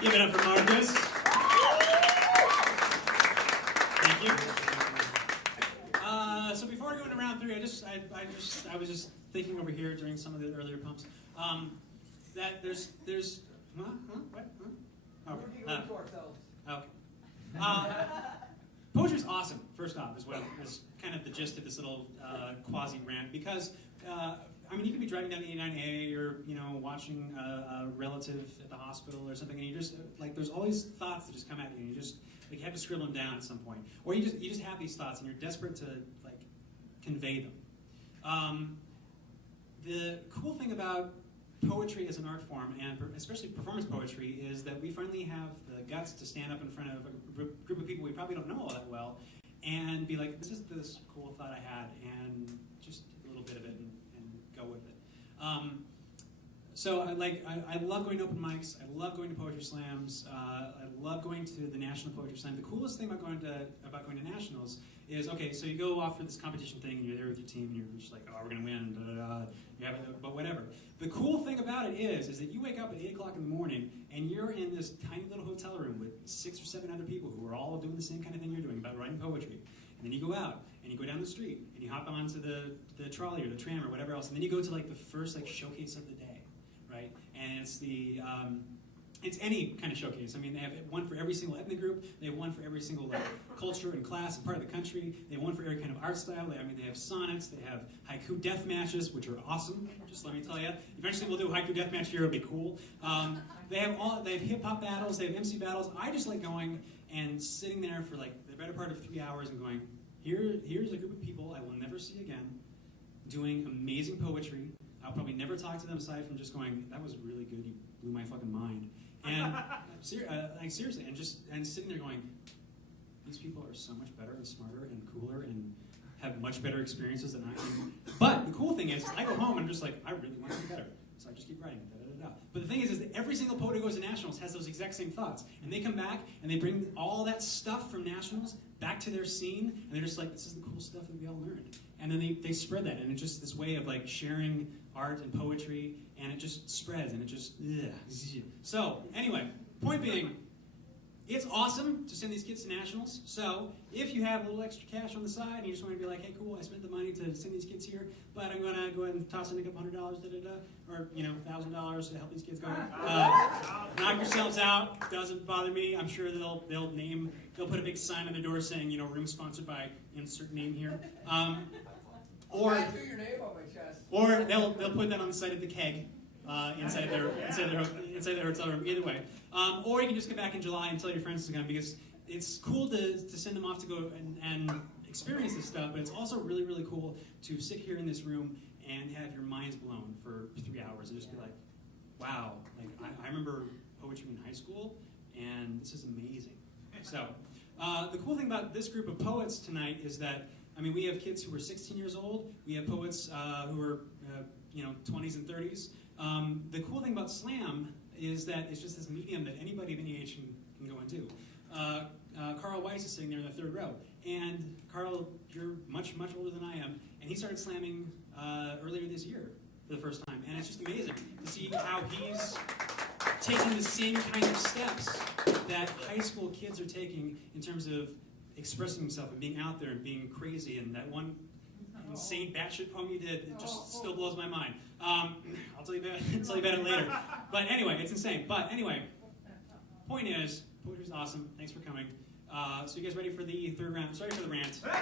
Give it up for Marcus. Thank you. So before going to round three, I was just thinking over here during some of the earlier pumps that there's what? Okay. Poetry's awesome. First off, is kind of the gist of this little quasi rant because. I mean, you could be driving down 89A or, watching a relative at the hospital or something, and you just, there's all these thoughts that just come at you, and you just, you have to scribble them down at some point. Or you just have these thoughts, and you're desperate to, convey them. The cool thing about poetry as an art form, and especially performance poetry, is that we finally have the guts to stand up in front of a group of people we probably don't know all that well, and be like, this is this cool thought I had, and just a little bit of it, and go with it. So I love going to open mics. I love going to poetry slams. I love going to the National Poetry Slam. The coolest thing about going to nationals is, okay, so you go off for this competition thing, and you're there with your team, and you're just like, oh, we're gonna win, but whatever. The cool thing about it is that you wake up at 8 o'clock in the morning, and you're in this tiny little hotel room with 6 or 7 other people who are all doing the same kind of thing you're doing about writing poetry. And then you go out, and you go down the street, and you hop onto the trolley or the tram or whatever else, and then you go to the first showcase of the day, right? And it's it's any kind of showcase. I mean, they have one for every single ethnic group. They have one for every single culture and class and part of the country. They have one for every kind of art style. They have sonnets. They have haiku death matches, which are awesome. Just let me tell you. Eventually, we'll do a haiku death match here. It'll be cool. They have hip hop battles. They have MC battles. I just like going and sitting there for the better part of 3 hours and going, here's a group of people I will never see again, doing amazing poetry. I'll probably never talk to them aside from just going, that was really good. You blew my fucking mind. And seriously, and sitting there going, these people are so much better and smarter and cooler and have much better experiences than I do. But the cool thing is, I go home and I'm just like, I really want to be better. So I just keep writing. But the thing is that every single poet who goes to nationals has those exact same thoughts. And they come back and they bring all that stuff from nationals back to their scene, and they're just like, this is the cool stuff that we all learned. And then they spread that, and it's just this way of sharing art and poetry, and it just spreads, and it just, ugh. So, anyway, point being, it's awesome to send these kids to nationals. So, if you have a little extra cash on the side, and you just want to be like, hey, cool, I spent the money to send these kids here, but I'm going to go ahead and toss in a couple $100, or, $1,000 to help these kids go. Knock yourselves out. Doesn't bother me. I'm sure they'll put a big sign on the door saying, room sponsored by insert name here. Or they'll put that on the side of the keg inside their hotel room. Either way, or you can just come back in July and tell your friends to come, because it's cool to send them off to go and experience this stuff. But it's also really, really cool to sit here in this room and have your minds blown for 3 hours and just be like, wow, I remember poetry in high school, and this is amazing. So the cool thing about this group of poets tonight is that, we have kids who are 16 years old. We have poets who are, 20s and 30s. The cool thing about slam is that it's just this medium that anybody of any age can go and do. Carl Weiss is sitting there in the 3rd row. And Carl, you're much, much older than I am, and he started slamming earlier this year for the first time. And it's just amazing to see how he's taking the same kind of steps that high school kids are taking in terms of expressing himself and being out there and being crazy. And that one insane batshit poem you did, it just still blows my mind. I'll tell you about it later. But anyway, it's insane. But anyway, point is, poetry's awesome. Thanks for coming. So you guys ready for the 3rd round? Sorry for the rant. Sometimes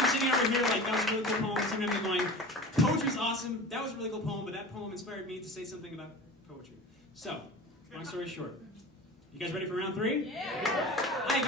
you're sitting over here like, that was a really cool poem. Sometimes you're going, poetry's awesome. That was a really cool poem, but that poem inspired me to say something about poetry. So, long story short, you guys ready for round 3? Yeah!